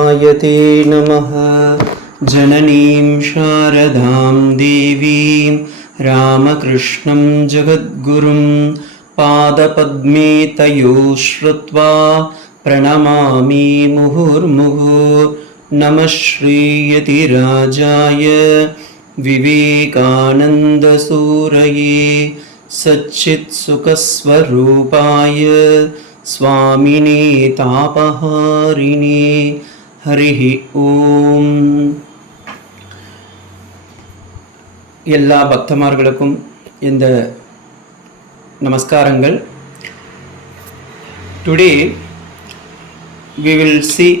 आयते नमः। जननीं शारदां देवीं रामकृष्णं जगद्गुरुं पादपद्मे तयो श्रुत्वा प्रणमामि मुहुर्मुहुः। नमः श्रीयतिराजाय विवेकानन्दसूरये सच्चित्सुखस्वरूपाय स्वामिने तापहारिणे हरिः ஓம். எல்லா பக்தமார்களுக்கும் இந்த நமஸ்காரங்கள். Today we will see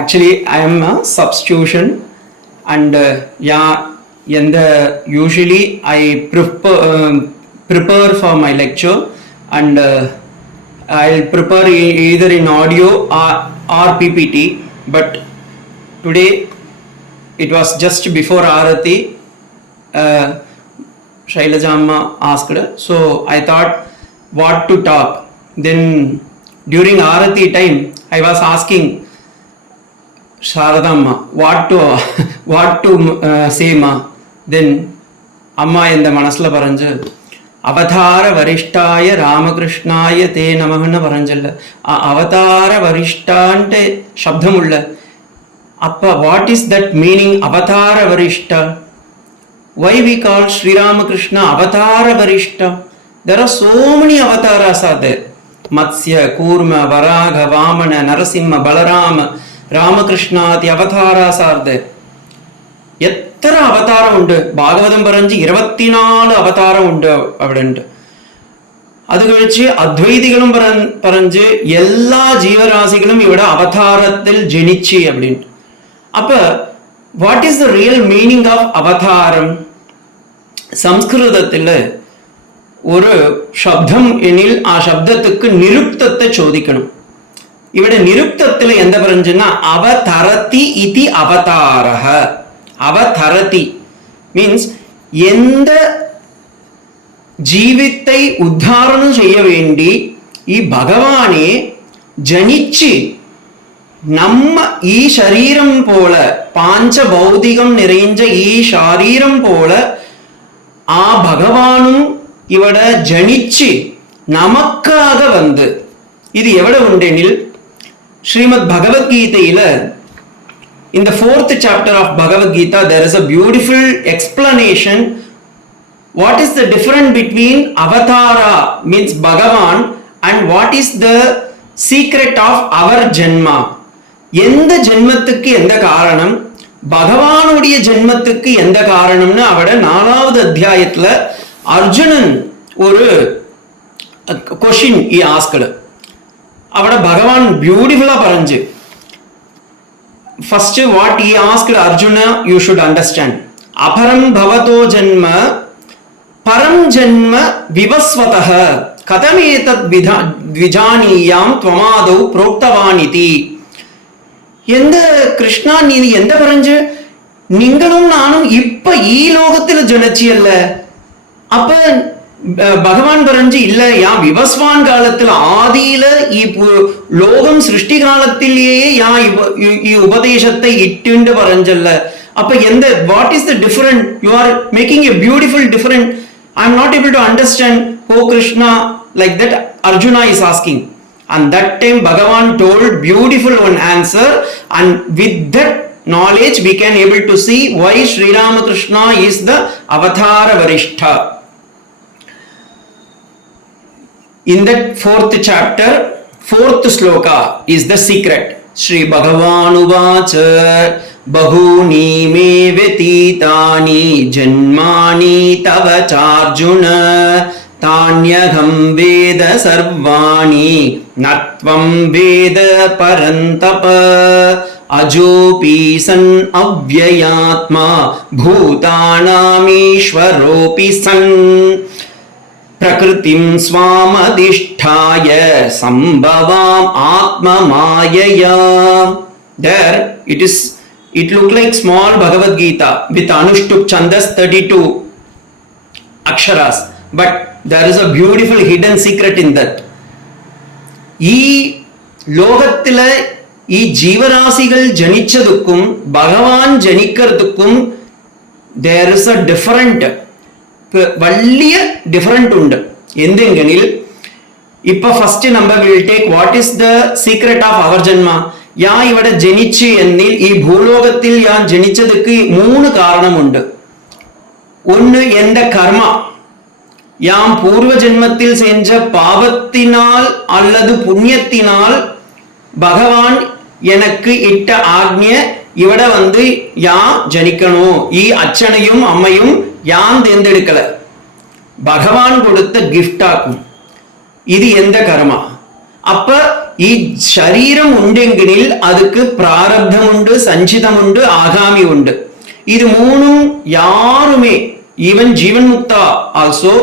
actually I am a substitution and usually I prepare for my lecture and I'll prepare either in audio or PPT, but today it was just before Arati. Shailaja Amma asked, so I thought what to talk. Then during Arati time I was asking Sharada Amma what to say ma. Then Amma in the Manasla Paranja அவதார வரிஷ்டாய ராமகிருஷ்ணாய தே நமகன்னு பரஞ்சல்ல. அவதார வரிஷ்டான்ட்டு சப்தம் உள்ள. அப்ப what is that meaning அவதார வரிஷ்டா? Why we call Sri Ramakrishna Avatara Varishta? There are so many avatars are there. Matsya, Kurma, Varaga, Vamana, Narasimha, Balarama, Ramakrishna, the avatars are there. எத்தனை அவதாரம் உண்டு. பாகவதம் பரஞ்சு 24 அவதாரம் உண்டு அப்படின்ட்டு. அது கழிச்சு அத்வைதிகளும் பரஞ்சு எல்லா ஜீவராசிகளும் இவட அவதாரத்தில் ஜெனிச்சு அப்படின்ட்டு. அப்ப what is the real meaning of அவதாரம்? சம்ஸ்கிருதத்தில் ஒரு சப்தம் எனில் ஆ சப்தத்துக்கு நிருக்தத்தை சோதிக்கணும். இவட நிருக்தத்தில் எந்த பரஞ்சுன்னா அவதரதி இதி அவதாரஹ. அவதரதி மீன்ஸ் எந்த ஜீவித்தை உத்தாரணம் செய்ய வேண்டி பகவானே ஜனிச்சு நம்ம சரீரம் போல பாஞ்ச பௌதிகம் நிறைஞ்ச சரீரம் போல பகவானும் இவட ஜனிச்சு நமக்காக வந்து இது எவ்வளவு உண்டெனில் ஸ்ரீமத் பகவத்கீதையில in the 4th chapter of Bhagavad Gita there is a beautiful explanation what is the difference between avatara means Bhagavan and what is the secret of our janma. எந்த ஜென்மத்துக்கு எந்த காரணம், பகவானுடைய ஜென்மத்துக்கு எந்த காரணம்னு அவட 4வது அத்தியாயத்துல அர்ஜுனன் ஒரு கொஸ்டின் ஆஸ்கடு. அவட பகவான் பியூட்டிஃபுல்லா பரஞ்சு. First what he asked Arjuna you should understand. Aparam bhavato janma param janma vivasvatah katametat vijaniyam tvamadau proktavaniti. எந்த கிருஷ்ணா நீ எந்த பரஞ்சு நீங்களும் நானும் இப்ப லோகத்தில் ஜனிச்சு அல்ல. அப்ப பகவான் பரஞ்சு இல்ல விவஸ்வான் காலத்தில் ஆதியில லோகம் சிருஷ்டி காலத்திலேயே உபதேசத்தை இட்டுண்டு பரஞ்சல்ல. அப்ப எந்த what is the different? You are making a beautiful different. I am not able to understand. O Krishna, like that Arjuna is asking. And that time Bhagavan told beautiful one answer, and with that knowledge we can able to see why Sri Ramakrishna is the Avatara Varishta. In that 4th chapter, 4th sloka is the secret. Shri Bhagavan uvacha bahuni me vetitani janmani tava charjuna tanyaham veda sarvani natvam veda parantapa ajopi san avyayatma bhutanam ishwaropi san प्रकृतिं स्वामधिष्ठाय संभवाम आत्मा मायया. There it look like small Bhagavad Gita with Anushtup Chandas 32 aksharas, but there is a beautiful hidden secret in that. லோகத்தில் ഈ ജീവരാശികൾ ജനിച്ചതുക്കും ഭഗവാൻ ജനിക്കുന്നതുക്കും there is a different വലിയ ഡിഫറൻറ്റ് ഉണ്ട്. എന്തെങ്കിൽ ഇപ്പൊ first number will take what is the secret of our ജന്മ. ഞാൻ ഇവിടെ ജനിച്ചു എന്നിൽ ഈ ഭൂലോകത്തിൽ ഞാൻ ജനിച്ചതുക്ക് 3 കാരണമുണ്ട്. ഒന്ന് എന്റെ കർമ്മ, ഞാൻ പൂർവജന്മത്തിൽ செஞ்ச பாவத்தினால் அல்லது புண்ணியத்தினால் பகவான் எனக்கு இட்ட ஆக்ஞை ഇവിടെ வந்து ഞാൻ ജനിക്കണോ. ഈ അച്ഛനെയും അമ്മയും ഞാൻ തെരഞ്ഞെടുക്കല, ഭഗവാൻ കൊടുത്ത ഗിഫ്റ്റ് ആക്കും. ഇത് എന്റെ കർമ്മ. അപ്പൊ ഈ ശരീരം ഉണ്ടെങ്കിൽ അതുക്ക് പ്രാരബ്ധമുണ്ട്, സഞ്ചിതമുണ്ട്, ആഗാമി ഉണ്ട്. ഇത് 3ഉം യാരുമേ ഈവൻ ജീവൻ മുക്ത also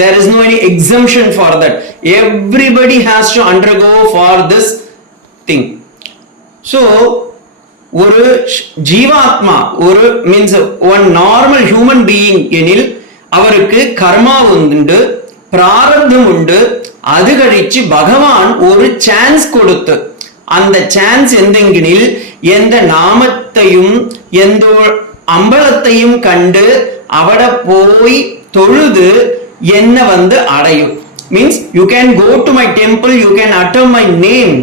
there is no any exemption for that. Everybody has to undergo for this thing. So ஒரு ஜீவாத்மா, ஒரு means one normal human being எனில் அவருக்கு கர்மா உண்டு, பிராரப்தம் உண்டு. அது கழிச்சு பகவான் ஒரு சான்ஸ் கொடுத்து, அந்த சான்ஸ் എന്തെങ്കിലും எந்த நாமத்தையும் எந்த அம்பலத்தையும் கண்டு അവിടെ പോയി തൊഴുത് എന്നെ வந்து அடையும். Means you can go to my temple, you can utter my name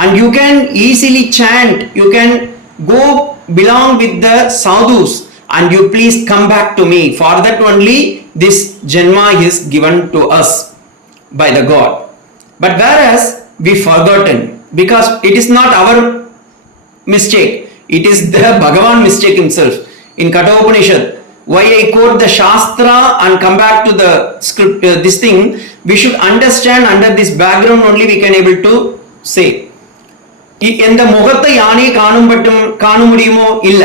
and you can easily chant, you can go belong with the sadhus and you please come back to me. For that only this janma is given to us by the God. But whereas we forgotten, because it is not our mistake, it is the Bhagavan mistake himself. In Kathopanishad, why I quote the Shastra and come back to the script, this thing, we should understand under this background only we can able to say. எந்த முகத்தை யானே காண முடியுமோ இல்ல.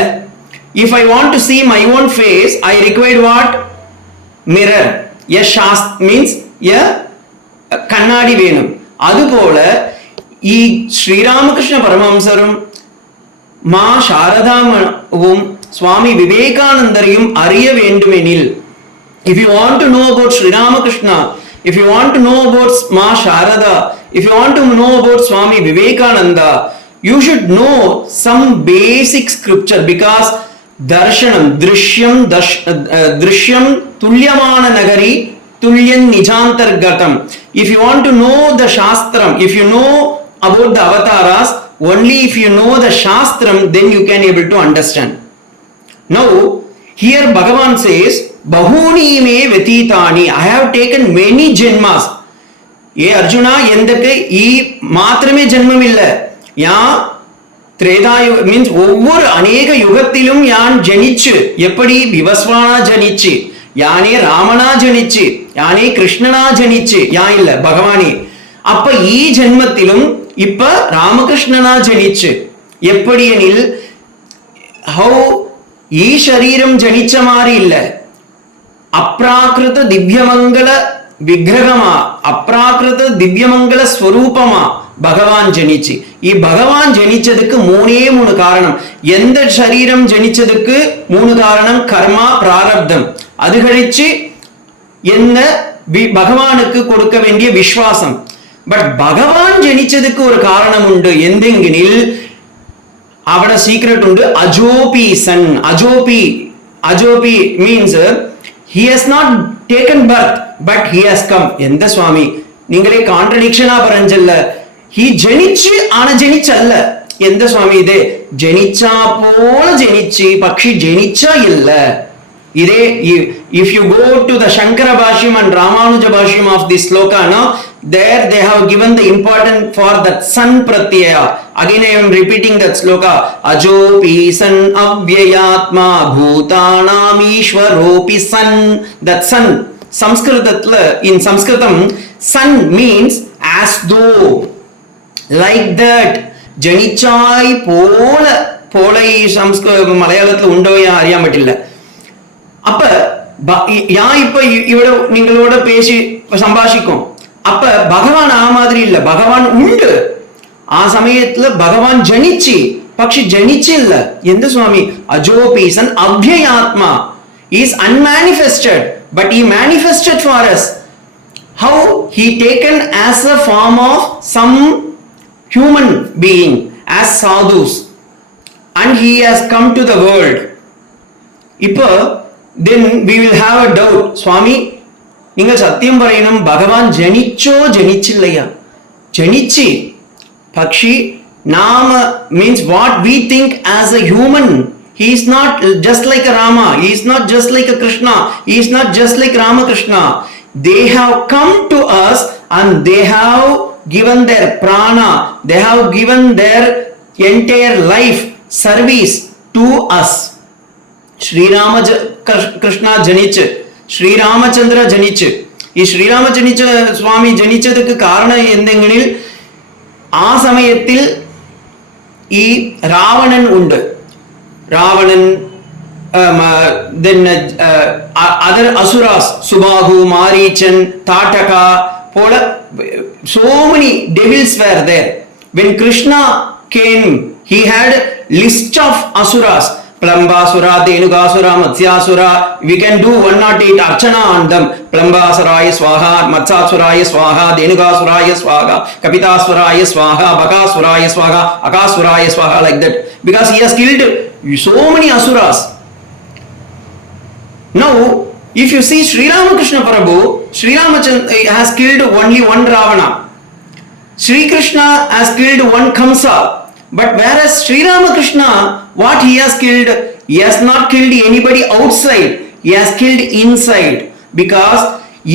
If I want to see my own face, I require what? Mirror. A shastra means a கண்ணாடி வேணும். அதுபோல ഈ ശ്രീരാമകൃഷ്ണ പരമഹംസരും മാ ശാരദാവും സ്വാമി വിവേകാനന്ദരെയും അറിയ വേണ്ടുമെനിൽ, if you want to know about Sri Ramakrishna, if you want to know about Ma Sharada, if you want to know about Swami Vivekananda, you should know some basic scripture, because darshanam drishyam tulyamana nagari tulyan nijantargatam. If you want to know the shastram, if you know about the avataras, only if you know the shastram, then you can able to understand. Now here Bhagavan says bahuni me vetitani, I have taken many janmas. ஏ அர்ஜுனா, எந்தக்கு ஈ மாத்திரமே ஜென்மம் இல்ல, யான் திரேதாயு means ஒவ்வொரு அநேக யுகத்திலும் யான் ஜனிச்சு, எப்படி விவஸ்வானா ஜனிச்சு, யானே ராமனா ஜனிச்சு, யானே கிருஷ்ணனா ஜனிச்சு, யான் இல்ல பகவானே. அப்ப ஈ ஜென்மத்திலும் இப்ப ராமகிருஷ்ணனா ஜனிச்சு. எப்படி எனில் ஹவு ஈ சரீரம் ஜனிச்ச மாதிரி இல்ல, அப்ராகிருத திவ்யமங்கல விக்கிரகமா, அப்ராகிருத திவ்யமங்கல ஸ்வரூபமா பகவான் ஜனிச்சு. பகவான் ஜனிச்சதுக்கு 3 காரணம். எந்த சரீரம் ஜனிச்சதுக்கு 3 காரணம்? கர்மா, பிராரப்தம். அது கழிச்சு என்ன? பகவானுக்கு கொடுக்க வேண்டிய விஸ்வாசம். பட் பகவான் ஜனிச்சதுக்கு ஒரு காரணம் உண்டு. எந்தெங்கினில் அவட சீக்ரெட் உண்டு. அஜோபி சன். அஜோபி means he has not taken birth but he has come. எந்த சுவாமி நீங்களே கான்ட்ரடிக்ஷனா பரஞ்சல்ல. he ஜனிச்சு ஆனா ஜனிச்சல்ல. எந்த சுவாமி இது? ஜனிச்சா போல ஜனிச்சு, பக்ஷி ஜனிச்சா இல்ல. இதே if you go to the Shankara Bhashyam and Ramanuja Bhashyam of this sloka, no, there they have given the important for that sun pratyaya. Again I am repeating that sloka. Ajopi san avyayatma bhutanam ishwaropi san. That sun, Sanskritatla, in Sanskritam, sun means as though, like that. Janichai pola polai Sanskrit Malayalatla undoya ariyamatilla. அப்ப யான் இப்ப இவட நீங்களோட பேசி சம்பாஷிக்கும். அப்ப பகவான் ஆ மாதிரி இல்ல, பகவான் உண்டு. ஆ சமயத்துல பகவான் ஜனிச்சு, பக்ஷி ஜனிச்சு இல்ல. எந்த சுவாமி? அஜோபீசன் அவ்யயாத்மா is unmanifested but he manifested for us. How? He taken as a form of some human being as sadhus and he has come to the world. இப்போ then we will have a doubt, Swami நீங்கள் சத்தியம் பரையணும், பகவான் ஜனிச்சில்லையா? ஜனிச்சி பக்ஷி நாம means what we think as a human. He is not just like a Rama, he is not just like a Krishna, he is not just like Ramakrishna. They have come to us and they have given their prana, they have given their entire life service to us. Sri Rama Krishna ஜனிச்சு, Sri Ramachandra ஜனிச்சு. ഈ ശ്രീരാമ ജനിച്ച സ്വാമി ജനിച്ചதுக்கு காரணம் എന്തെങ്കിലും ആ സമയത്തിൽ ഈ രാവണൻ ഉണ്ട്. Ravanan, then other asuras, Subahu, Marichan, Tataka, போல so many devils were there. When Krishna came, he had list of asuras. Plambasura, Denugasura, Matsyasura. We can do 108 archana on them. Plambasaraya Swaha, Matsatsuraya Swaha, Denugasuraya Swaha, Kapitasuraya Swaha, Bakasuraya Swaha, Akasuraya Swaha, like that. Because he has killed so many asuras. Now, if you see Sri Ramakrishna Prabhu, Sri Ramachandra has killed only one Ravana. Sri Krishna has killed one Kamsa. But whereas Sri Ramakrishna, what he has killed, he has not killed anybody outside, he has killed inside. Because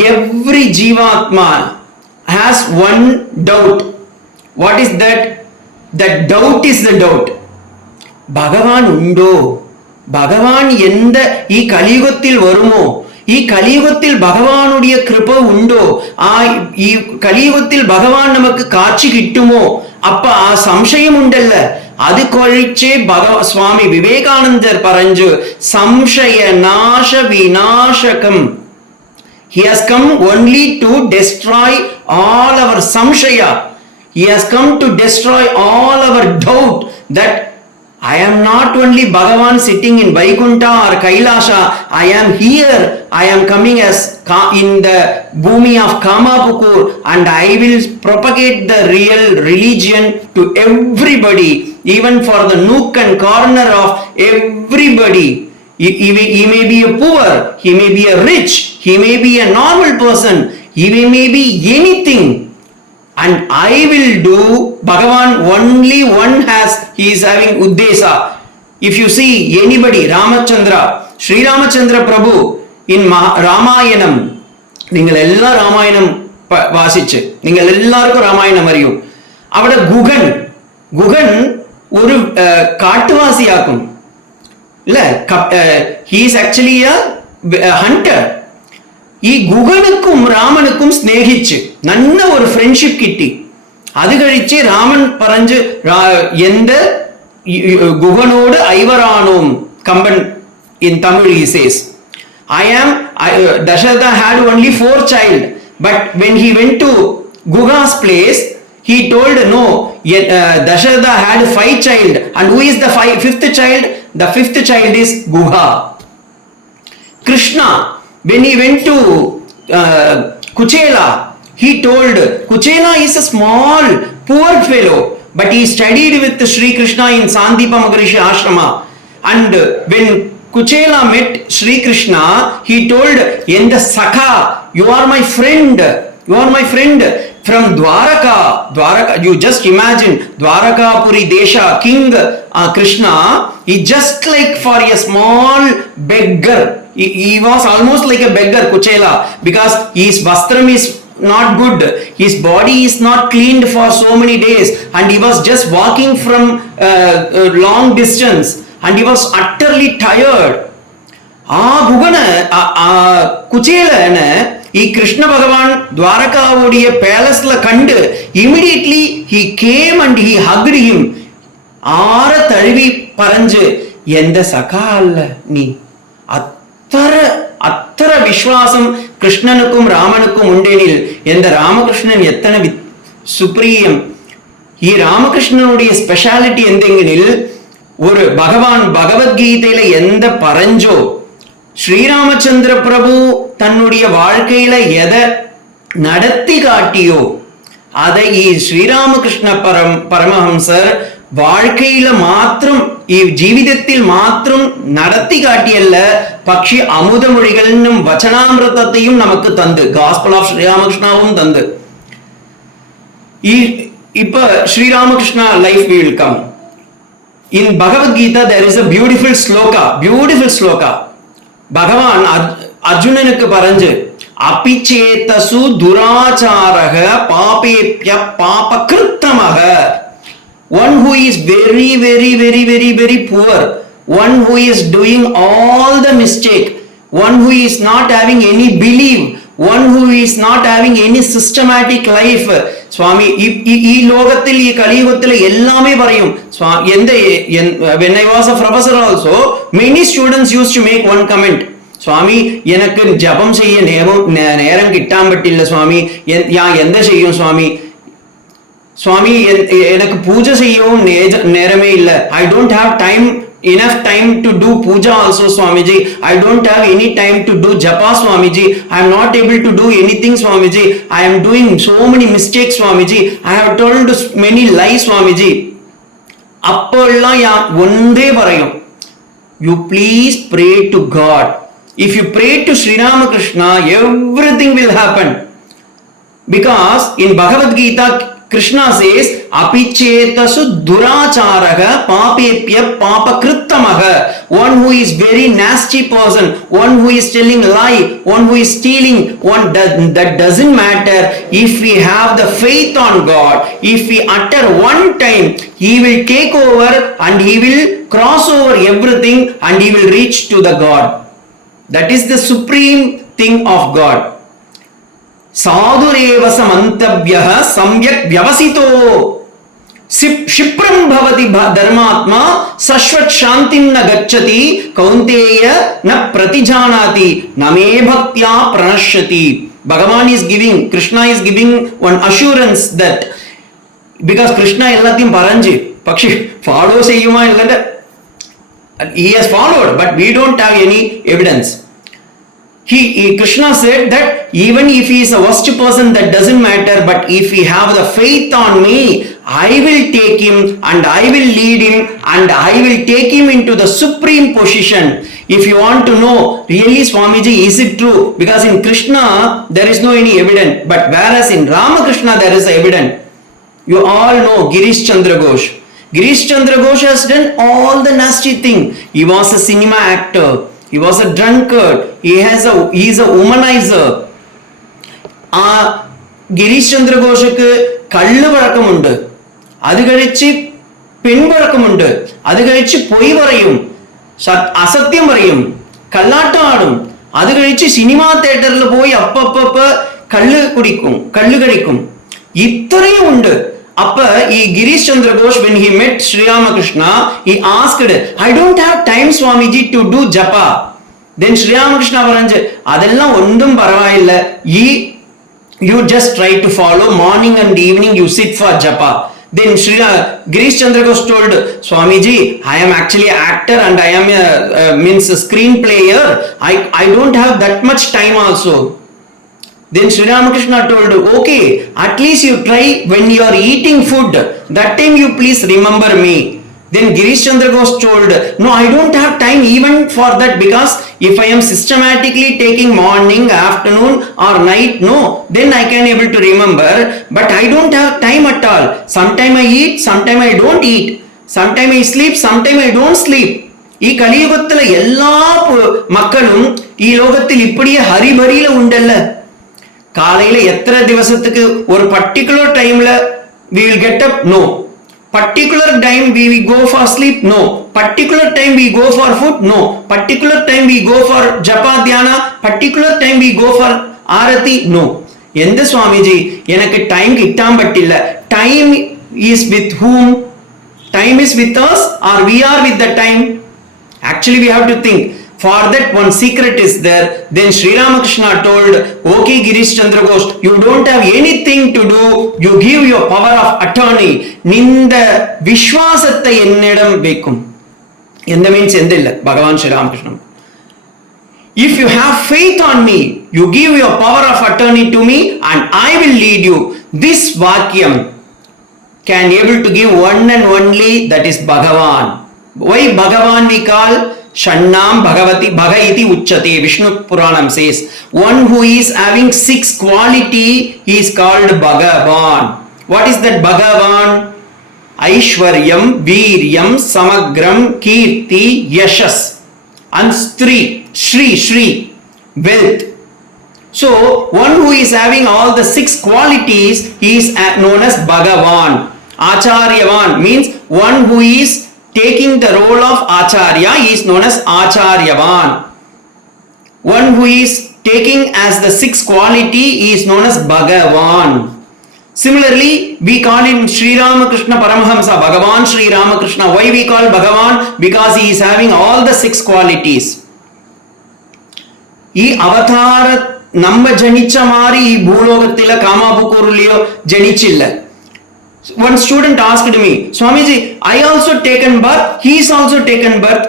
every Jivatma has one doubt. What is that? That doubt is the doubt. Bhagavan undo. Bhagavan எந்த ഈ കലിയുഗത്തിൽ വരുമോ? ഈ കലിയുഗത്തിൽ ഭഗവാനുடைய കൃപ ഉണ്ടോ? ഈ കലിയുഗത്തിൽ ഭഗവാൻ നമുക്ക് കാഴ്ച കിട്ടുമോ? അപ്പ ആ സംശയമുണ്ടല്ല, അത് കൊഴിച്ച് സ്വാമി വിവേകാനന്ദർ പറഞ്ഞു സംശയ നാശ വിനാശകം. He has come only to destroy all our samshaya. He has come to destroy all our doubt that I am not only Bhagavan sitting in Vaikuntha or Kailasha, I am here, I am coming as in the Bhumi of Kamapukur and I will propagate the real religion to everybody, even for the nook and corner of everybody. He may be a poor, he may be a rich, he may be a normal person, he may be anything. And I will do, Bhagavan only one has, he is having Uddesa. If you see anybody, Ramachandra, Sri Ramachandra Prabhu in Ramayanam, நீங்கள் எல்லா ராமாயணம் வாசிச்சு, நீங்கள் எல்லாருக்கும் ராமாயணம் அறியும். அவட குகன் ஒரு காட்டுவாசியாக்கும் இல்ல, he is actually a hunter. ഈ ഗുഹനുക്കും രാമനുക്കും സ്നേഹിച്ച് നല്ല ഒരു ഫ്രണ്ട്ഷിപ്പ് കിട്ടി. അത് കഴിച്ച് രാമൻ പറഞ്ഞു എന്ത് ഗുഹനോട് ഐവറാണോം Kamban in Tamil he says Dasharatha had only 4 child, but when he went to Guha's place he told no, Dasharatha had 5 child, and who is the 5th child? The 5th child is Guha. Krishna, when he went to Kuchela, he told Kuchela is a small poor fellow, but he studied with Sri Krishna in Sandipa Maharishi Ashrama. And when Kuchela met Sri Krishna, he told Yenda Sakha, you are my friend, you are my friend. From Dwaraka, you just imagine Dwarakapuri Desha King Krishna, he just like for a small beggar. He was almost like a beggar, Kuchela, because his vastram is not good, his body is not cleaned for so many days, and he was just walking from long distance, and he was utterly tired. Kuchela ഈ കൃഷ്ണ ഭഗവാൻ ദ്വാരകാവുடைய പാലസ്ல കണ്ട് immediately he came and he hugged him. ആര തഴുവി പറഞ്ഞു എന്റെ സഖാ അല്ല നീ. അത്ര വിശ്വാസം കൃഷ്ണനുക്കും രാമനുക്കും ഉണ്ടെങ്കിൽ എന്റെ രാമകൃഷ്ണൻ എത്തന സുപ്രിയം. ഈ രാമകൃഷ്ണനുடைய സ്പെഷ്യാലിറ്റി എന്തെങ്കിൽ ഒരു ഭഗവാൻ ഭഗവത്ഗീതയിലെ എന്ത് പറഞ്ഞോ ஸ்ரீராமச்சந்திர பிரபு தன்னுடைய வாழ்க்கையில எதை நடத்தி காட்டியோ அதை ஸ்ரீராமகிருஷ்ண பரமஹம்சர் வாழ்க்கையில மாத்திரம் ஜீவிதத்தில் மாத்திரம் நடத்தி காட்டியல்ல, பக்ஷி அமுத மொழிகள் வச்சனாமிரதத்தையும் நமக்கு தந்து, காஸ்பல் ஆஃப் ஸ்ரீராமகிருஷ்ணாவும் தந்து. இப்ப Sri Ramakrishna life we will come. In Bhagavad Gita there is a beautiful sloka. பகவான் அர்ஜுனனுக்கு பரஞ்சு, அபிச்சேதசு துராச்சாரக பாபேப்ய பாபகிருத்தமக. One who is very very very very very poor, one who is doing all the mistake, one who is not having any belief, one who is not having any systematic life. சுவாமி ഈ ലോകത്തിൽ ഈ കലിയുഗത്തിൽ எல்லாமே പറയും. when I was a professor also, many students used to make one comment, சுவாமி எனக்கு ஜபம் செய்ய நேரம் கிட்டாம பட்டில்ல சுவாமி, எந்த செய்யும் சுவாமி, சுவாமி எனக்கு பூஜை செய்யவும் நேரமே இல்ல, I don't have enough time to do puja also Swamiji, I don't have any time to do japa Swamiji, I am not able to do anything Swamiji, I am doing so many mistakes Swamiji, I have told many lies Swamiji. அப்பெல்லாம் ஒன்றே பரையும், you please pray to God. If you pray to Sri Ramakrishna, everything will happen. Because in Bhagavad Gita Krishna says, apichetasu duracharaga papepya papakrittamaga. One who is very nasty person, one who is telling lie, one who is stealing, that doesn't matter. If we have the faith on God, if we utter one time, He will take over and He will cross over everything and He will reach to the God. That is the supreme thing of God. साधुरेव समन्तव्यः सम्यक् व्यवसितो क्षिप्रं भवति धर्मात्मा शाश्वत शान्तिं न गच्छति कौन्तेय न प्रतिजानाति न मे भक्त्या प्रणश्यति. Bhagavan is giving, Krishna is giving one assurance that because Krishna எல்லாத்தையும் பரஞ்சு பக்ஷி ஃபாலோ செய்யுமா இல்ல, he has followed but we don't have any evidence. Krishna said that even if he is a worst person, that doesn't matter, but if he have the faith on me, I will take him and I will lead him and I will take him into the supreme position. If you want to know really Swamiji is it true, because in Krishna there is no any evidence, but whereas in Ramakrishna there is evidence. You all know Girish Chandra Ghosh. Girish Chandra Ghosh has done all the nasty thing. He was a cinema actor, he was a drunkard, he is a womanizer. Girish Chandra Ghoshukku kallu vazhakkamundu, adu kalichu pen vazhakkamundu, adu kalichu poi varayum, asatyam varayum, kallattam aadum, adu kalichu cinema theater la poi appappa kallu kadikum, ithrayum undu. அப்ப Girish Chandra Ghosh, when he met Sri Ramakrishna, he asked, I don't have time Swamiji to do japa. Then Sri Ramakrishna paranje, adella ondum paravailla, you just try to follow, morning and evening you sit for japa. Then Girish Chandra Ghosh told, Swamiji, I am actually an actor and I am a screenplayer, I don't have that much time also. Then Sri Ramakrishna told, okay, at least you try when you are eating food, that time you please remember me. Then Girish Chandra Ghosh told, no, I don't have time even for that, because if I am systematically taking morning, afternoon or night, no, then I can able to remember, but I don't have time at all. Sometime I eat, sometime I don't eat, sometime I sleep, sometime I don't sleep. ഈ കലിയുഗത്തിലെ എല്ലാ മക്കളും ഈ ലോകത്തിൽ ഇപ്പടിயே ഹരിഭരിയിல ഉണ്ടല്ല. காலையில எத்தனை திவசத்துக்கு ஒரு particular டைம்ல we will get up, no, particular time we go for sleep, no, particular time we go for food, no, particular time we go for japa dhyana, particular time we go for arati, no. எந்த சுவாமிஜி எனக்கு time கிட்டாம பட்டில்ல, time is with whom? Time is with us or we are with the time? Actually we have to think. For that one secret is there. Then Sri Ramakrishna told, okay Girish Chandra Ghosh, you don't have anything to do, you give your power of attorney, ninda vishwasathai ennidam vekum. Endha means endha illa, Bhagavan Sri Ramakrishna. If you have faith on me, you give your power of attorney to me and I will lead you. This vakyam, can able to give one and only, that is Bhagavan. Why Bhagavan we call? Shannam Bhagavati Bhagaiti Uchate. Vishnu Puranam says, one who is having 6 quality is called Bhagavan. What is that Bhagavan? Aishwaryam, Viryam, Samagram, Kirti, Yashas, and Shri, wealth. So, one who is having all the 6 qualities is known as Bhagavan. Acharyavan means one who is taking the role of Acharya is known as Acharyavan. One who is taking as the 6 quality is known as Bhagavan. Similarly, we call him Sri Ramakrishna Paramahamsa, Bhagavan Sri Ramakrishna. Why we call Bhagavan? Because he is having all the 6 qualities. He avatar நம்ம ஜனிச்ச மாதிரி பூலோகத்தில காமாபுக்கூர்லயோ ஜனிச்சில்ல. One student asked me, Swamiji, I also taken birth, he is also taken birth,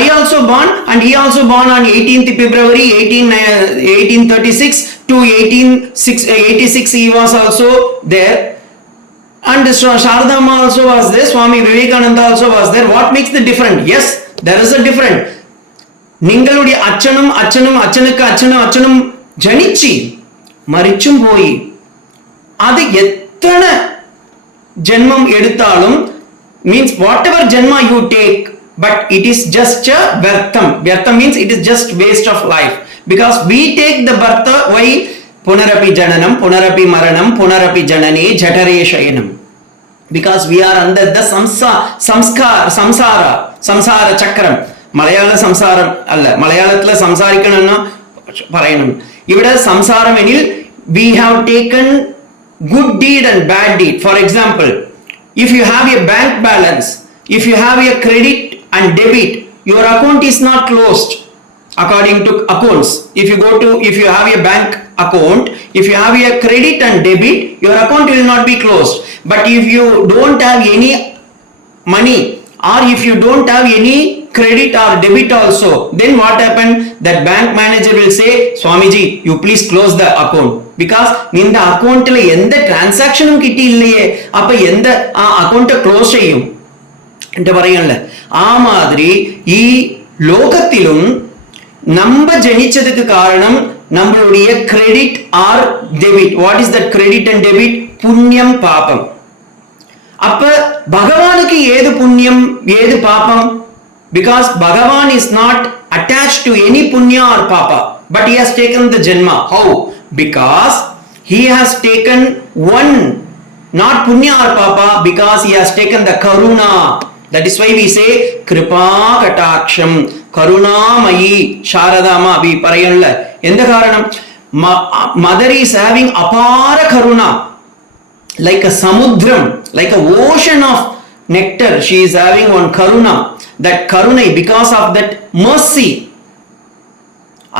I also born and he also born on 18th February 1836 to 1886 he was also there, and Sharadamma also was there, Swami Vivekananda also was there. What makes the difference? Yes, there is a difference. നിങ്ങളുടെ അച്ഛനും ജനിച്ച് മരിച്ചും പോയി. അത് എത്ര ജന്മം എടുത്താലും means whatever janma you take, but it is just a vyartham. Vyartham means it is just waste of life, because we take the birth. Why? Punarapi jananam, punarapi maranam, punarapi janane, jatare shayanam. Because we are under the samsara chakram. മലയാള സംസാരം അല്ല, മലയാളത്തിലെ സംസാരിക്കണമെന്ന് പറയണം. ഇവിടെ സംസാരമെനിൽ we have taken good deed and bad deed. For example, if you have a bank balance, if you have a credit and debit, your account is not closed according to accounts. If you have a bank account, if you have a credit and debit, your account will not be closed. But if you don't have any money, or if you don't have any credit or debit also, then what happened? That bank manager will say, Swamiji, you please close the account, because இந்த அக்கவுண்ட்ல எந்த டிரான்சாக்ஷனும் கிட்டி இல்லையே, அப்ப எந்த அக்கவுண்ட close செய்யும் என்று പറയல. ആ மாதிரி ഈ ലോകത്തിലും நம்ம ஜனிச்சதுக்கு காரணம் நம்மளுடைய credit R debit. What is that credit and debit? புண்ணியம் பாபம். அப்ப பகவானுக்கு ஏது புண்ணியம் ஏது பாபம்? Because Bhagavan is not attached to any punya or papa, but he has taken the janma. How? Because he has taken one, not punya or papa, because he has taken the karuna. That is why we say kripa kataksham, karuna mayi sharadama. We parayanla endha karanam? Mother is having apara karuna, like a samudram, like a ocean of nectar. She is having one karuna. That karuna, because of that mercy,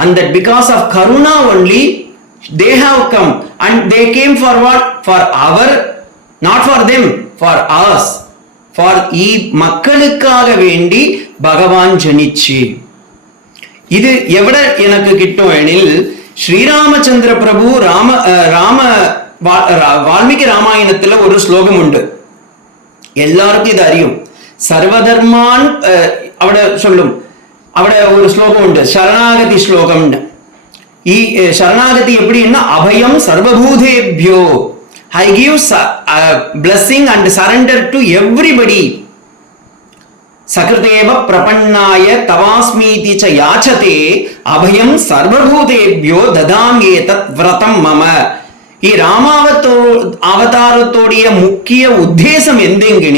and that because of karuna only they have come, and they came for what? For our, not for them, for us, for ee மக்களுக்காக வேண்டி பகவான் ஜனிச்சு. இது எவட எனக்கு கிட்டும் எனில் ஸ்ரீராமச்சந்திர பிரபு வால்மீகி ராமாயணத்துல ஒரு ஸ்லோகம் உண்டு, எல்லாருக்கும் இது அறியும். സർവധർമാൻ അവിടെ ചൊല്ലും. അവിടെ ഒരു ശ്ലോകം ഉണ്ട്, ശരണാഗതി ശ്ലോകം. ഈ ശരണാഗതി എപ്പിടിன்னா അഭയം സർവഭൂതേഭ്യോ. I give blessing and surrender to everybody. സകൃതേവ പ്രപന്നായ തവാസ്മീതി ച യാചതേ അഭയം സർവഭൂതേഭ്യോ ദദാമ്യേതത് വ്രതം മമ. ഈ രാമാവതാരത്തോടിയ മുഖ്യ ഉദ്ദേശം എന്തെങ്കിൽ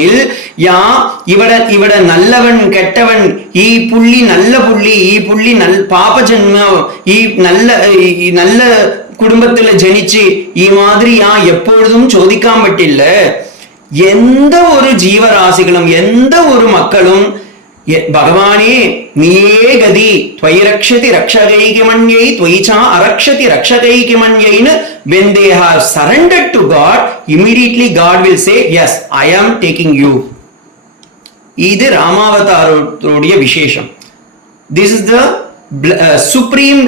ഇവിടെ നല്ലവൻ കെട്ടവൻ, ഈ പുള്ളി നല്ല പുള്ളി, ഈ പുള്ളി പാപജന്മ, ഈ നല്ല കുടുംബത്തില് ജനിച്ച് ഈ മാതിരി എപ്പോഴും ചോദിക്കാൻ പറ്റില്ല. எந்த ஒரு ஜீவராசிகளும் எந்த ஒரு மக்களும் பகவானே நீயே கதி, துவயி ரக்ஷதி ரக்ஷகைகி மன்யை, துவயிச்சா அரக்ஷதி ரக்ஷகைகி மன்யைன்னு when they have surrendered to God, immediately God will say, yes, I am taking you. இது ராமாவதாரோடைய விசேஷம். This is the supreme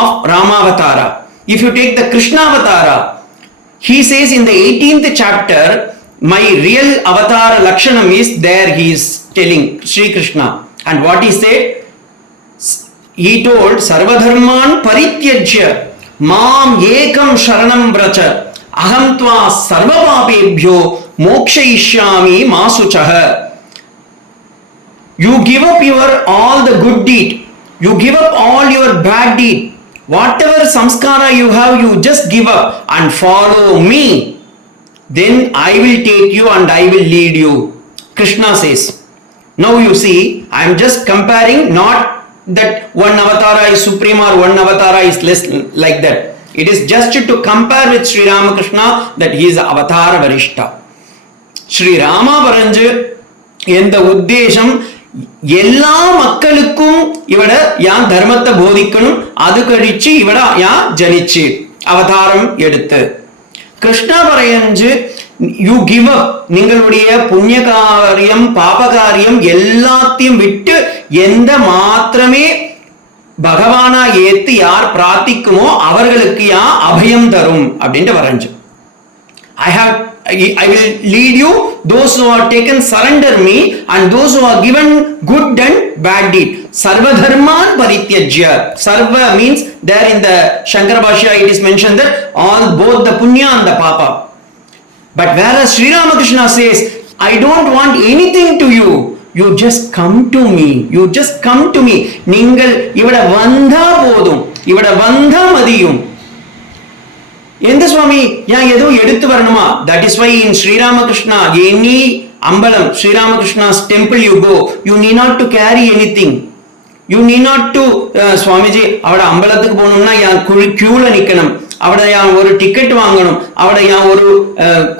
of Ramavatara. If you take the Krishna Avatara, he says in the 18th chapter, My real avatar Lakshanam is there, he is telling Sri Krishna. And what he said? He told, Sarvadharman parityajya mam ekam sharanam vracha aham tva sarvapapebhyo mokshayishyami masuchaha. You give up your all the good deed. You give up all your bad deed. Whatever samskara you have, you just give up and follow me. Then I will take you and I will lead you. Krishna says. Now you see, I am just comparing, not that one avatara is supreme or one avatara is less, like that. It is just to compare with Sri Ramakrishna that he is avatar varishta. Sri Rama paranju endha uddesham எல்லா மக்களுக்கும் இவட யான் தர்மத்தை போதிக்கணும், அது கழிச்சு இவட யான் ஜனிச்சு அவதாரம் எடுத்து. கிருஷ்ணா பரையஞ்சு யூ கிவ் அப், நீங்களுடைய புண்ணிய காரியம் பாபகாரியம் எல்லாத்தையும் விட்டு எந்த மாத்திரமே பகவானா ஏத்து யார் பிரார்த்திக்குமோ அவர்களுக்கு யான் அபயம் தரும் அப்படின்ட்டு வரைஞ்சு. I will lead you those who are taken surrender me and those who are given good and bad deed. Sarva dharman parityajya. Sarva means there in the Shankara Bhashya it is mentioned that all both the punya and the papa. But whereas Sri Ramakrishna says, I don't want anything to you. You just come to me. You just come to me. நீங்கள் இவட வந்தா போதும், இவட வந்தா மதியும். எந்த சுவாமி ஏன் ஏதோ எடுத்து வரணுமா? That is why in Sri Ramakrishna, any ambalam, Sri Ramakrishna's temple you go, you need not to carry anything. You need not to, Swamiji, அவட அம்பலத்துக்கு போகணும்னா என் கியூல நிக்கணும், அவட என் ஒரு டிக்கெட் வாங்கணும், அவட என் ஒரு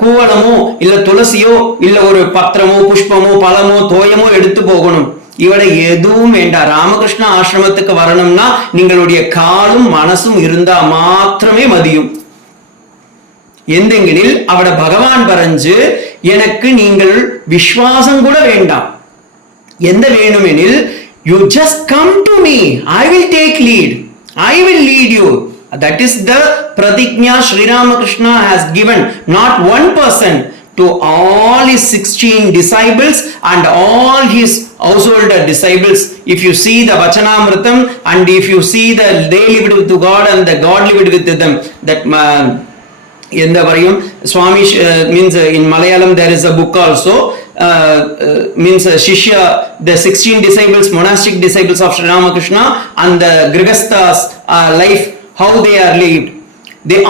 கூவளமோ இல்ல துளசியோ இல்ல ஒரு பத்திரமோ புஷ்பமோ பழமோ தோயமோ எடுத்து போகணும். இவட எதுவும் வேண்டாம். ராமகிருஷ்ண ஆசிரமத்துக்கு வரணும்னா நீங்களுடைய காலும் மனசும் இருந்தா மாத்திரமே மதியும். எந்தெங்கில் அவட பகவான் பரஞ்சு எனக்கு நீங்கள் விஸ்வாசம் கூட வேண்டாம். எந்த வேணுமெனில் you just come to me, I will take lead, I will lead you. That is the pratignya Sri Ramakrishna has given, not one person, to all his 16 disciples and all his household disciples. If you see the Vachanamritam and if you see the they lived with God and the God lived with them, that எந்த வரையும் Swami means in Malayalam there is a book also, means Shishya, the 16 disciples, monastic disciples of Sri Ramakrishna and the Grihastha's life, how they are lived. They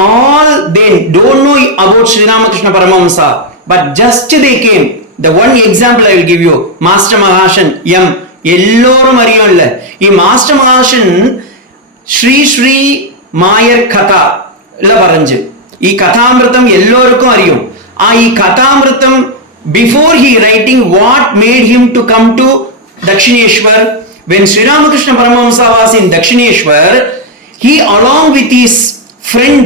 don't know about Sri Ramakrishna Paramahamsa, but just they came. The one example I will give you, Master Mahashan M. எல்லோரும் அறியும் இல்ல, Master Mahashan Sri Mayar Katha இல்ல வரைஞ்சு. ಈ ಕಥಾಮೃತಂ ಎಲ್ಲರಿಗೂ அறியும். ಈ ಕಥಾಮೃತಂ before he writing what made him to come to Dakshineshwar, when Sri Ramakrishna Paramahamsa was in Dakshineshwar, he along with his friend,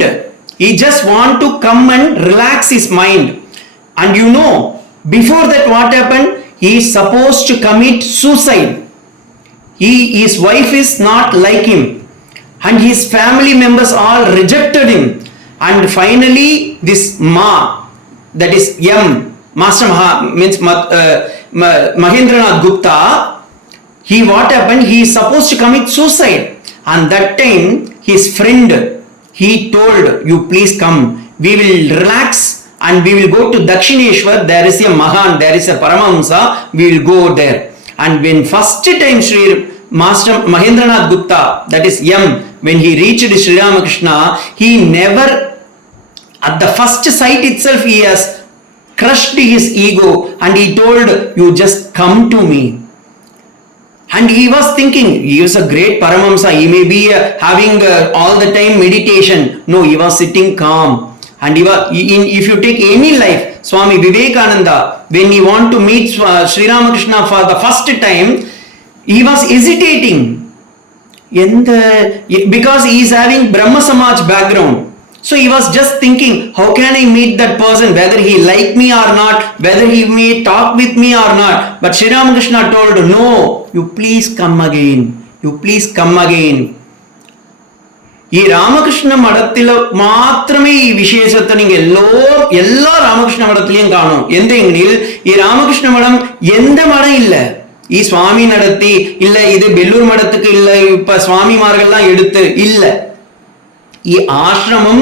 he just want to come and relax his mind. And you know, before that what happened? He is supposed to commit suicide. His wife is not like him and his family members all rejected him. And finally this that is M, Master means Mahendranath Gupta, what happened? He is supposed to commit suicide, and that time his friend, he told, you please come, we will relax and we will go to Dakshineshwar, there is a Mahan, there is a Paramahamsa, we will go there. And when first time Sri Master Mahendranath Gupta, that is M, when he reached Sri Ramakrishna, he never, at the first sight itself, he has crushed his ego and he told, you just come to me. And he was thinking, he is a great Paramahamsa, he may be having all the time meditation. No, he was sitting calm. And if you take any life, Swami Vivekananda, when he want to meet Sri Ramakrishna for the first time, he was hesitating. Because he is having Brahma Samaj background. So he was just thinking, how can I meet that person, whether he like me or not, whether he may talk with me or not. But Sri Ramakrishna told, no, you please come again. You please come again. ಈ ರಾಮಕೃಷ್ಣ ಮಠത്തിൽ മാത്രമേ ഈ വിശേഷത്തെ നിങ്ങൾ എല്ലാ രാമകൃഷ്ണ മഠത്തിലും കാണും. എന്തെങ്കിൽ ഈ രാമകൃഷ്ണ മഠം எந்த மடம் இல்ல, ഈ സ്വാമി നടത്തി இல்ல, ഇത് ബെല്ലൂർ മഠத்துக்கு இல்ல, இப்ப സ്വാമിമാர்கள்லாம் எடுத்து இல்ல. ഈ ആശ്രമം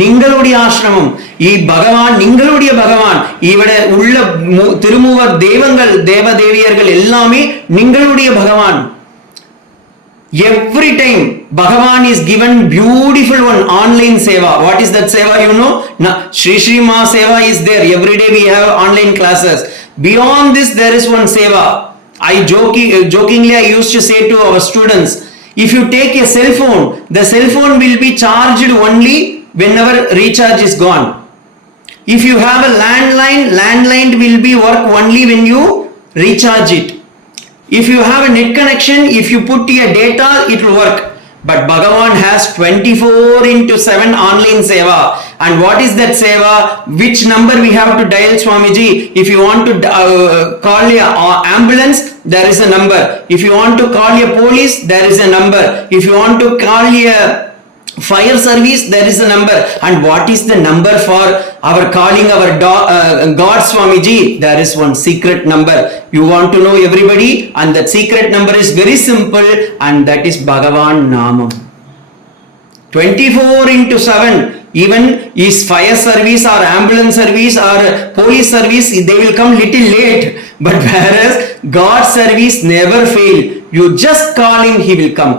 നിങ്ങളുടെ ആശ്രമം, ഈ ഭഗവാൻ നിങ്ങളുടെ ഭഗവാൻ, ഇവിടെ ഉള്ള തിരുമൂവർ ദൈവങ്ങൾ ദേവദേവിയர்கள் எல்லாமே നിങ്ങളുടെ ഭഗവാൻ. Every time Bhagavan is given beautiful one online seva. What is that seva? You know, Shri Shri Ma seva is there. Every day we have online classes. Beyond this, there is one seva. Jokingly I used to say to our students, if you take a cell phone, the cell phone will be charged only whenever recharge is gone. If you have a landline will be work only when you recharge it. If you have a net connection, if you put your data, it will work. But Bhagavan has 24/7 online seva. And what is that seva? Which number we have to dial, Swamiji? If you want to call a ambulance, there is a number. If you want to call a police, there is a number. If you want to call a fire service, there is a number. And what is the number for our calling our God, Swamiji? There is one secret number. You want to know, everybody? And that secret number is very simple, and that is Bhagavan Namam. 24/7. Even is fire service or ambulance service or police service, they will come little late. But whereas God's service never fail. You just call him, he will come.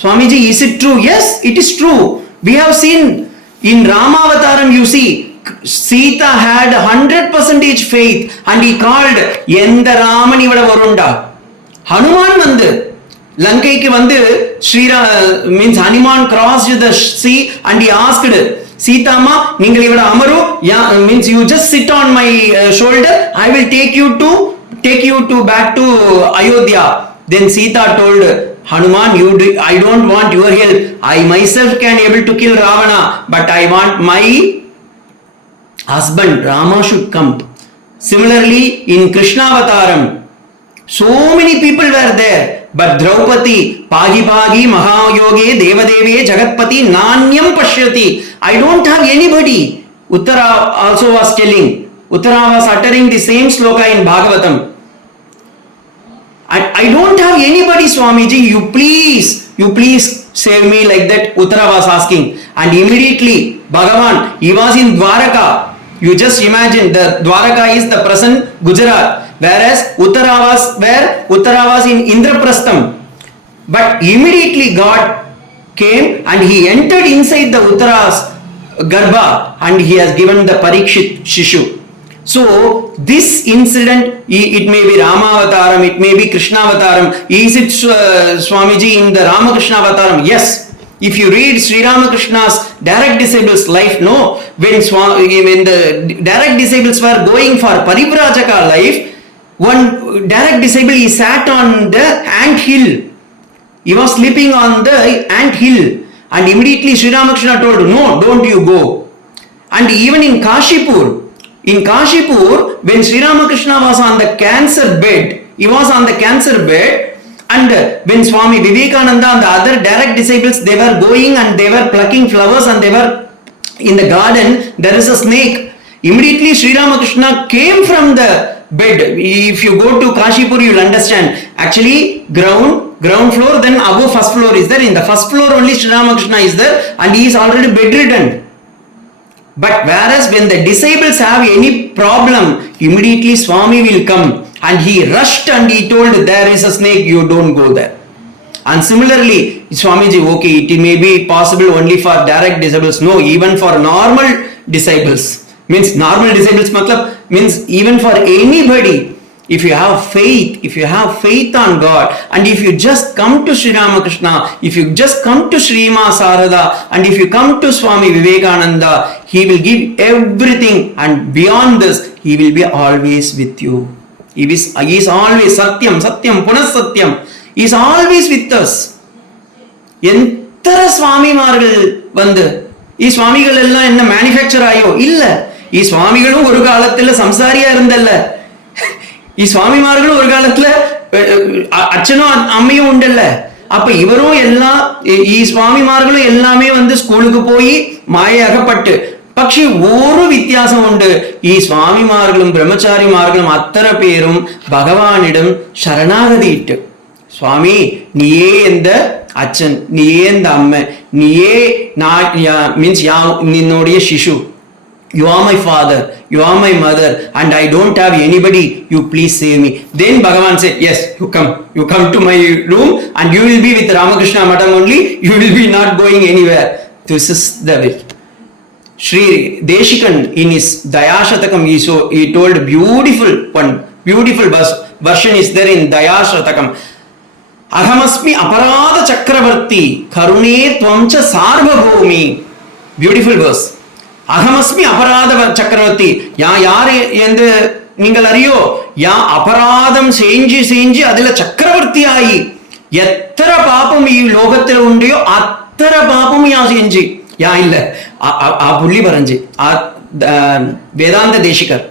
Swamiji, is it true? Yes, it is true. We have seen in Ramavataram, you see, Sita had 100% faith and he called, Yenda Raman ivada varunda. Hanuman vandu Lankaikku vandu means Hanuman crossed the sea and he asked Sita ma, ningal ivada amaru, means you just sit on my shoulder, I will take you to back to Ayodhya. Then Sita told Hanuman, I don't want your help. I myself can able to kill Ravana, but I want my husband Rama should come. Similarly, in Krishna Avataram, so many people were there, but Draupadi, Pagi Mahayoge, Devadeve, Jagatpati, Nanyam Pashyati. I don't have anybody. Uttara also was telling. Uttara was uttering the same sloka in Bhagavatam. I don't have anybody, Swamiji. You please save me, like that Uttara was asking. And immediately Bhagavan, he was in Dwaraka. You just imagine, the Dwaraka is the present Gujarat, whereas Uttara was where? Uttara was in Indraprastham. But immediately God came and he entered inside the Uttara's Garbha and he has given the Parikshit Shishu. So this incident, it may be Ramavataram, it may be Krishna Avataram. Is it Swamiji in the Ramakrishna Avataram? Yes. If you read Sri Ramakrishna's direct disciples life, no, when the direct disciples were going for Parivrajaka life, one direct disciple, he sat on the ant hill. He was sleeping on the ant hill, and immediately Sri Ramakrishna told, no, don't you go. And even in Kashipur, when Sri Ramakrishna was on the cancer bed, and when Swami Vivekananda and the other direct disciples, they were going and they were plucking flowers and they were in the garden, there is a snake. Immediately Sri Ramakrishna came from the bed. If you go to Kashipur, you will understand. Actually, ground floor, then above first floor is there. In the first floor only Sri Ramakrishna is there and he is already bedridden. But whereas when the disciples have any problem, immediately Swami will come. And he rushed and he told, there is a snake, you don't go there. And similarly, Swamiji, okay, it may be possible only for direct disciples. No, even for normal disciples. Means even for anybody. If you have faith on God, and if you just come to Sri Ramakrishna, if you just come to Sri Ma Sarada, and if you come to Swami Vivekananda, he will give everything, and beyond this, he will be always with you. He is always Satyam, Punas Satyam. He is always with us. எத்தனை சுவாமிமார்கள் வந்து சுவாமிகள் எல்லாம் என்ன manufacture ஆயோ இல்ல. சுவாமிகளும் ஒரு காலத்துல சம்சாரியா இருந்தல்ல. சுவாமிமார்களும் ஒரு காலத்துல அச்சனும் அம்மையும் உண்டல்ல. அப்ப இவரும் எல்லாம் சுவாமிமார்களும் எல்லாமே ஸ்கூலுக்கு போய் மாயகப்பட்டு പക്ഷെ ഒരു വ്യത്യാസമുണ്ട് ഈ സ്വാമിമാർകളും ബ്രഹ്മചാരിമാർകളും അത്ര പേരും ഭഗവാനിടം ശരണാഗതിയിട്ട് സ്വാമി നീയേ എന്ത് അച്ഛൻ നീയേ എന്ത് അമ്മ നീയേ മീൻസ് നിന്നോടിയ ശിശു you are my father, you are my mother, and I don't have anybody, you please save me. Then Bhagavan said, yes, you come to my room and you will be with Ramakrishna Matham only, you will be not going anywhere. This is the way. Sri Deshikan in his Dayashatakam, he told beautiful version is there in Dayashatakam. Ahamasmi aparada chakravarti karune tvamcha sarvabhumi. Beautiful verse. அகமஸ்மி அபராத சக்கரவர்த்தி யாரு என்று நீங்கள் அறியோ அபராதம் செஞ்சு அதுல சக்கரவர்த்தி ஆகி எத்தனை பாப்பம் லோகத்துல உண்டையோ அத்தனை பாப்பம் செஞ்சு இல்ல புள்ளி பறஞ்சு வேதாந்த தேசிகர்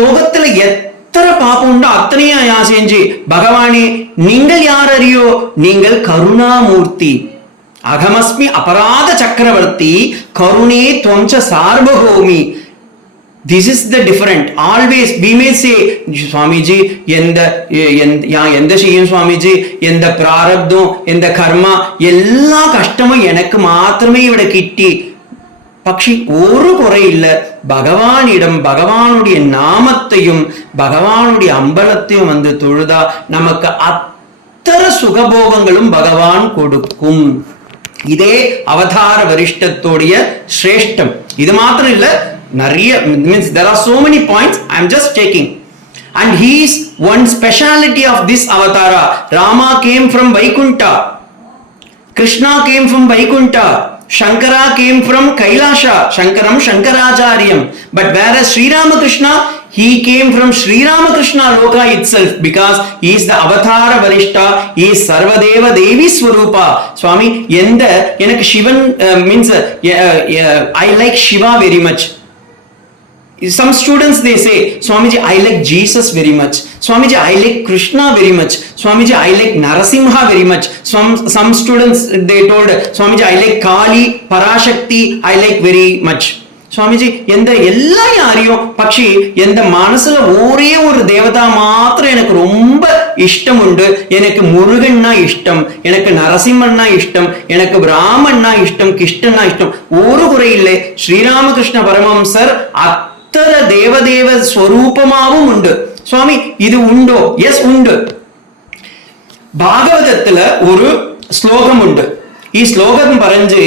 லோகத்துல எத்தனை பாப்பம் உண்டோ அத்தனையா செஞ்சு பகவானே நீங்கள் யார் அறியோ நீங்கள் கருணாமூர்த்தி அகமஸ்மி அபராத சக்கரவர்த்தி கருணே துவம்ச சார்வபௌமி. This is the different. Always we may say, Swamiji, எந்த செய்யும் சுவாமிஜி, எந்த பிராரப்தம், எந்த கர்மா, எல்லா கஷ்டமும் எனக்கு மாத்திரமே இவட கிட்டி. പക്ഷി ഒരു കുറയില്ല. ഭഗവാനിടം ഭഗവാനുடைய നാമത്തെയും ഭഗവാനുடைய അമ്പലത്തെയും തൊഴുതാ നമുക്ക് അത്ര സുഖഭോഗങ്ങളും ഭഗവാൻ കൊടുക്കും. இதே அவதார வரிஷ்டத்தோடைய ஸ்ரேஷ்டம். இது மாத்திரம் இல்ல, நிறைய means there are so many points, I am just taking. And he is one speciality of this avatara. Rama came from Vaikuntha, Krishna came from Vaikuntha, Shankara came from Kailasha, Shankaram Shankaracharyam. But whereas Sri Ramakrishna, he came from Sri Ramakrishna Loka itself, because he is the Avatara Varishta, he is Sarvadeva Devi Swarupa. Swami, எனக்கு Sivan means I like Shiva very much. Some students they say, Swamiji, I like Jesus very much. Swamiji, I like Krishna very much. Swamiji, I like Narasimha very much. Some students they told, Swamiji, I like Kali, Parashakti, I like very much. Swamiji எல்லா யாரையும் பட்சி எந்த மனசுல ஒரே ஒரு தேவதா மாத்திரம் எனக்கு ரொம்ப இஷ்டம் உண்டு. எனக்கு முருகன்னா இஷ்டம், எனக்கு நரசிம்மன்னா இஷ்டம், எனக்கு பிராமன்னா இஷ்டம், கிருஷ்ணன்னா இஷ்டம். ஒரு குறை இல்லை. ஸ்ரீராமகிருஷ்ண பரமஹம்சர் அத்தனை தேவதேவ ஸ்வரூபமாவும் உண்டு. சுவாமி இது உண்டோ? எஸ் உண்டு. பாகவதத்துல ஒரு ஸ்லோகம் உண்டு. ഈ ശ്ലോകം പറഞ്ഞ്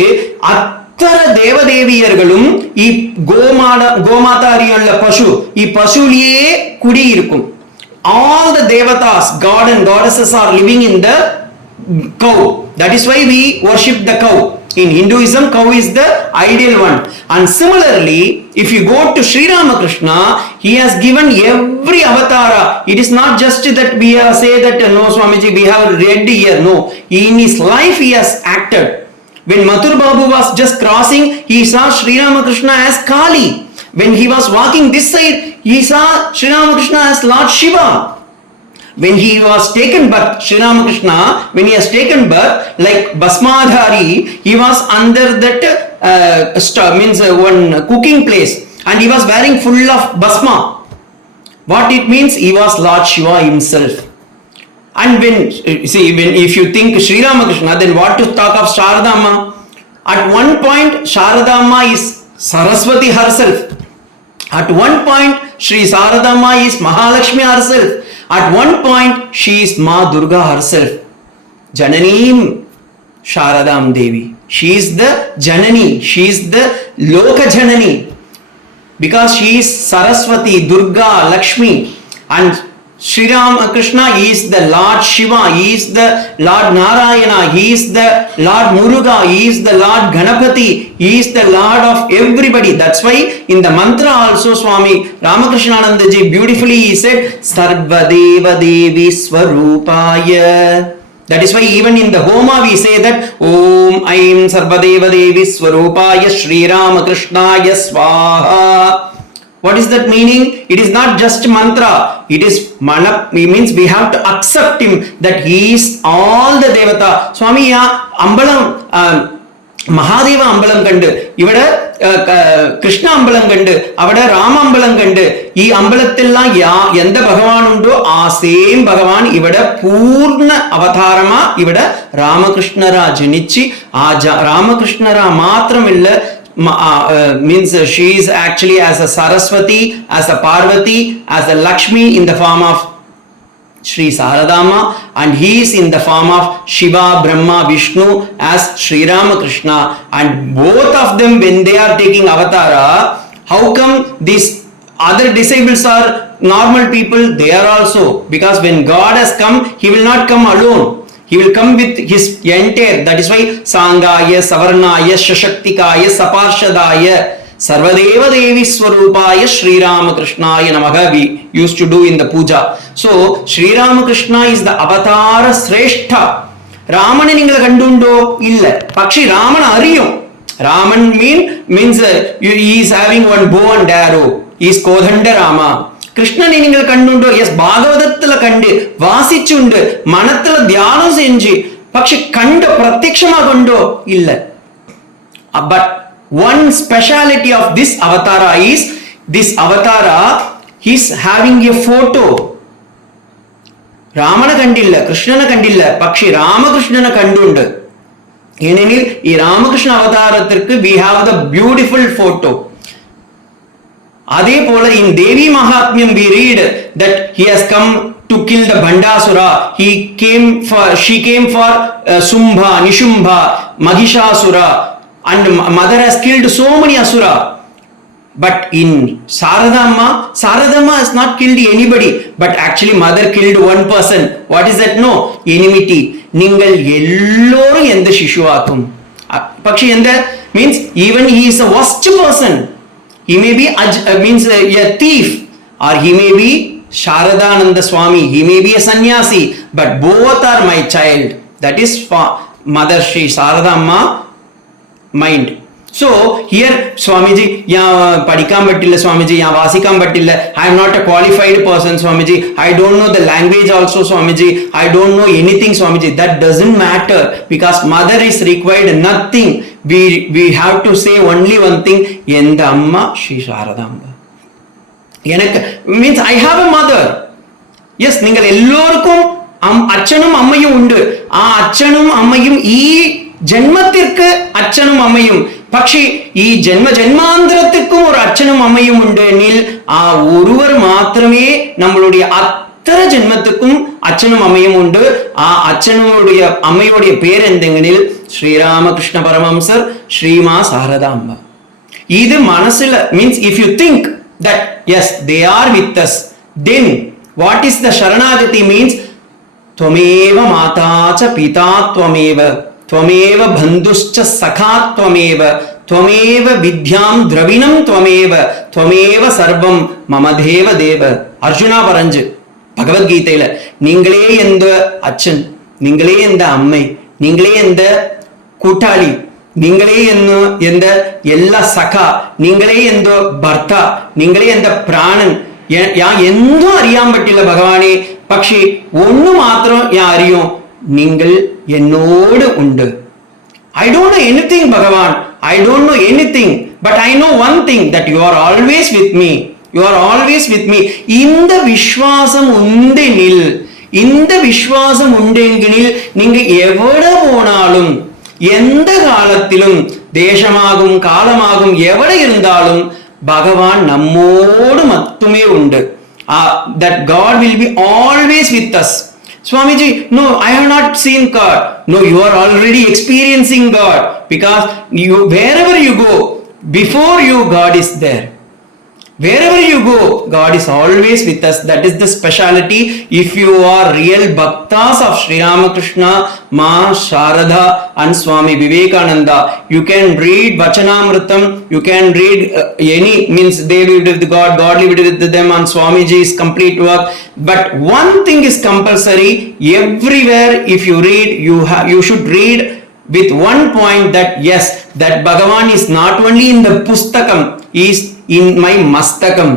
അത്ര ദേവദേവിയர்களும் ഈ ഗോമാതാരിയുള്ള പശു, ഈ പശുവിலேயே കുടിയിരിക്കും. All the devatas, god and goddesses are living in the cow. That is why we worship the cow. In Hinduism, cow is the ideal one. And similarly, if you go to Sri Ramakrishna, he has given every avatara. It is not just that we say that no Swamiji, we have read here. No, in his life he has acted. When Mathur Babu was just crossing, he saw Sri Ramakrishna as Kali. When he was walking this side, he saw Sri Ramakrishna as Lord Shiva. When he was taken birth, Sri Ramakrishna, when he has taken birth, like Basmadhari, he was under that one cooking place, and he was wearing full of basma. What it means? He was Lord Shiva himself. And when if you think Sri Ramakrishna, then what to talk of Sharadamma? At one point, Sharadamma is Saraswati herself. At one point, Sri Sharadamma is Mahalakshmi herself. At one point, she is Ma Durga herself. Jananeem Sharadam Devi. She is the Janani. She is the Loka Janani. Because she is Saraswati, Durga, Lakshmi. And Sri Ramakrishna is the Lord Shiva, he is the Lord Narayana, he is the Lord Muruga, he is the Lord Ganapati, he is the Lord of everybody. That's why in the mantra also Swami Ramakrishnananda ji beautifully he said Sarvadeva Devi Swarupaya. That is why even in the Homa we say that Om Aim Sarvadeva Devi Swarupaya Sri Ramakrishnaya Swaha. What is that meaning? It is not just mantra. It is mana. It means we have to accept him that he is all the devata. Swami ya ambalam Mahadeva ambalam kandu. Ivada Krishna ambalam kandu. Avada Rama ambalam kandu. Ee ambalathilla ya yenda Bhagavan undo aa same Bhagavan ivada Purna avatharama ivada Ramakrishnara janichi aa Ramakrishnara matramilla means she is actually as a Saraswati, as a Parvati, as a Lakshmi in the form of Sri Saradama, and he is in the form of Shiva, Brahma, Vishnu as Sri Ramakrishna, and both of them when they are taking avatara, how come these other disciples are normal people? They are also, because when God has come, he will not come alone. He will come with his entire, that is why Sangaya, Savarnaya, Shashaktikaya, Saparshadaya, Sarvadeva Devi Swarupaya, Sri Ramakrishnaya Namaha we used to do in the puja. So, Sri Ramakrishna is the avatar Sreshta. Ramana ningal kandundo illa. Pakshi Ramana ariyum. Raman means he is having one bow and arrow. He is Kodhanda Rama. கிருஷ்ணனை நீங்கள் கண்டுண்டோ? S, பாகவதத்துல கண்டு வாசிச்சுண்டு மனத்துல தியானம் செஞ்சு பக்ஷி கண்டு பிரத்யக்ஷமா கொண்டோ இல்ல. But one speciality of this அவதாரா இஸ் திஸ் அவதாரா இஸ் ஹேவிங் எ போட்டோ. ராமனை கண்டில்ல, கிருஷ்ணனை கண்டில்ல, பக்ஷி ராமகிருஷ்ணனை கண்டுண்டு. ஏனெனில் Ramakrishna அவதாரத்திற்கு we have the beautiful photo. அதே போல in Devi Mahatmyam we read that he has come to kill the Bandasura. She came for Sumbha, Nishumbha, Mahishasura, and mother has killed so many asura. But in Saradamma has not killed anybody, but actually mother killed one person. What is that? No, enmity. Ningal ellorum endha shishuvakum. Pakshi endha means even he is a worst person. He may be a thief, or he may be Sharadananda Swami, he may be a sannyasi, but both are my child. That is for Mother Shri Saradamma mind. So here Swamiji, ya padikam battilla Swamiji, ya vasikam battilla. I am not a qualified person Swamiji. I don't know the language also Swamiji. I don't know anything Swamiji. That doesn't matter, because mother is required nothing. We have to say only one thing. Yenda amma Shri Sharadamba. எனக்கு means I have a mother. Yes, நீங்கள் எல்லோருக்கும் அச்சனும் அம்மையும் உண்டு. அச்சனும் அம்மையும் ஈ ஜென்மத்திற்கு அச்சனும் அம்மையும், പക്ഷേ ഈ ജന്മാന്തരത്തിற்கும் ഒരു അച്ഛനും അമ്മയും ഉണ്ട് എങ്കിൽ ആ ഒരുവർ മാത്രമേ നമ്മളുடைய അത്ര ജന്മത്തിற்கும் അച്ഛനും അമ്മയും ഉണ്ട്. ആ അച്ഛനുடைய അമ്മയുടെ പേര് എന്തെങ്കിൽ ശ്രീരാമകൃഷ്ണ പരമഹംസർ, ശ്രീമാ സാരദാംബ. ഇത് മനസ്സിൽ means if you think that yes they are with us, then what is the sharanagati means? त्वमेव माता च पिता त्वमेव, त्वमेव बन्धुश्च सखा त्वमेव, त्वमेव विद्यां द्रविणं त्वमेव, त्वमेव सर्वं मम देव देव. அர்ஜுனா பரஞ்சு பகவத்கீதையில நீங்களே எந்த அச்சன், நீங்களே எந்த அம்மை, நீங்களே எந்த கூட்டாளி, நீங்களே எந்த எல்லா சகா, நீங்களே எந்த பர்த்தா, நீங்களே எந்த பிராணன், എന്തും അറിയാൻ പറ്റില്ല ഭഗവാനെ, പക്ഷേ ഒന്ന് മാത്രം ഞാൻ അറിയും, നിങ്ങൾ എന്നോട് ഉണ്ട്. I don't know anything Bhagavan, I don't know anything, but I know one thing, that you are always with me, you are always with me. இந்த விஸ்வாசம் உண்டெனில், இந்த விஸ்வாசம் உண்டெங்கினில் நீங்க எവിടെ போனாலும், எந்த காலத்திலும், தேசமாகும் காலமாகும் எവിടെ இருந்தாலும் பகவான் நம்மோடு மட்டுமே உண்டு. That God will be always with us. Swamiji, no, I have not seen God. No, you are already experiencing God, because wherever you go, before you God is there. Wherever you go, God is always with us. That is the speciality. If you are real bhaktas of Sri Ramakrishna, Ma Sharada and Swami Vivekananda, you can read Vachanamritam, you can read any, means they lived with God, God lived with them, and Swamiji's complete work. But one thing is compulsory, everywhere if you read, you should read with one point, that yes, that Bhagavan is not only in the Pustakam, he is in my mastakam.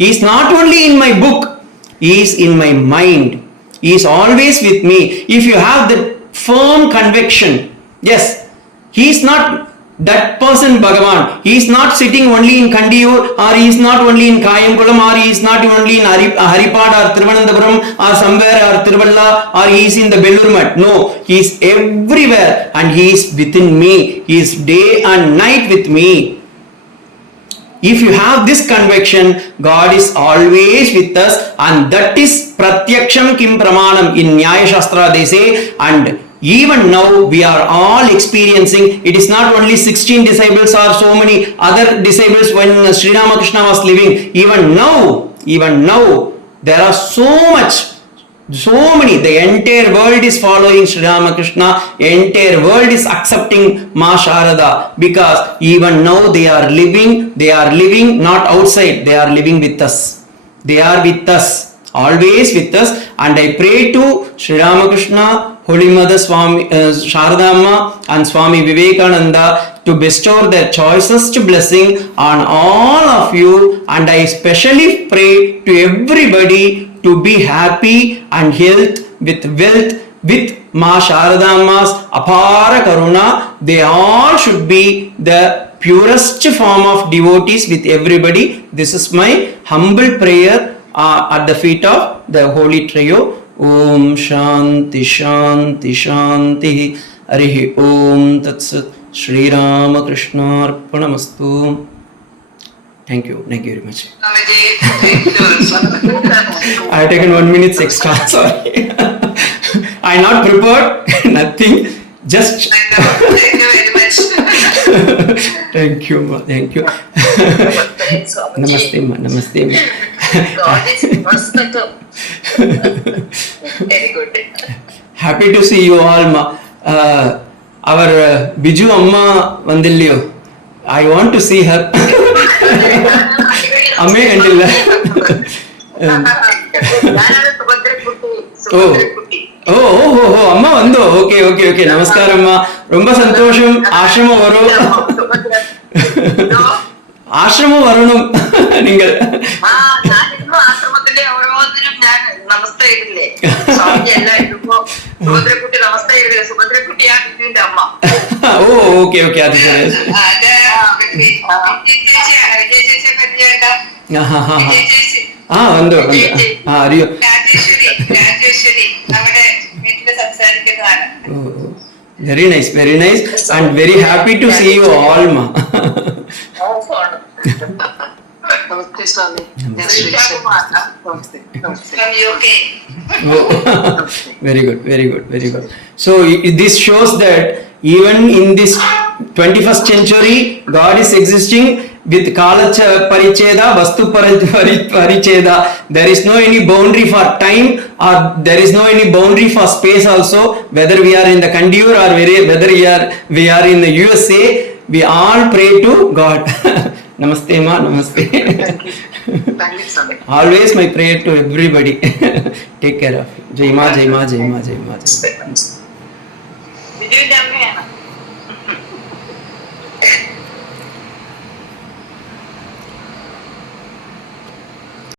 He is not only in my book, he is in my mind. He is always with me. If you have that firm conviction, yes, he is not that person Bhagavan. He is not sitting only in Kandiyur, or he is not only in Kayamkulam, or he is not only in Haripad or Thiruvananthapuram or somewhere or Tiruvalla, or he is in the Bellur Mat. No, he is everywhere and he is within me. He is day and night with me. If you have this conviction, God is always with us, and that is pratyaksham kim pramanam. In Nyaya Shastra they say, and even now we are all experiencing. It is not only 16 disciples or so many other disciples when Sri Ramakrishna was living. Even now there are so many. The entire world is following Sri Ramakrishna. Entire world is accepting Ma Sharada, because even now they are living not outside, they are living with us. They are with us, always with us. And I pray to Sri Ramakrishna, Holy Mother Swami Sharadamma and Swami Vivekananda to bestow their choicest blessing on all of you. And I especially pray to everybody to be happy and health with wealth with Ma Sharadamma's apara karuna. They all should be the purest form of devotees with everybody. This is my humble prayer at the feet of the holy trio. Om Shanti Shanti Shanti. Harihi Om Tat Sat. Shri Ramakrishna Arpanamastu. Thank you very much. I have taken 1 minute extra. Sorry. I am not prepared. Nothing. Just. Thank you very much. Thank you, ma. Thank you. Namaste, ma. Namaste, ma. God is merciful. Very good. Happy to see you all, ma. Our Biju Amma Vandilyo. I want to see her. Amme Kandilla. அம்மா வந்தோ. Okay okay okay. நமஸ்காரம்மா. ரொம்ப சந்தோஷம். ஆசிரமம் வரும். ஆசிரமம் வரணும் நீங்கள். നമസ്തേ ഇല്ലേ സ്വാമി എല്ലാവർക്കും സുഭദ്രക്കുട്ടി നമസ്തേ ഇല്ലേ സുഭദ്രക്കുട്ടിയാ കുട്ടിയുടെ അമ്മ. ഓ ഓക്കെ ഓക്കെ. അത് ശരി. വന്നു അറിയോ. രാജേശ്വരി നമ്മുടെ വീട്ടില് സംസാരിക്കുന്നതാണ്. Very nice and very happy to see you all, ma. Namaste, Swami. Okay. Very good. So this shows that even in this 21st century, God is existing with Kala Paricheda, Vastu Paricheda. There is no any boundary for time, or there is no any boundary for space also. Whether we are in the Kandiyur or whether we are in the USA, we all pray to God. Namaste, ma. Namaste. Thank you, Swami. Always my prayer to everybody. Take care of you. Jai ma. Did you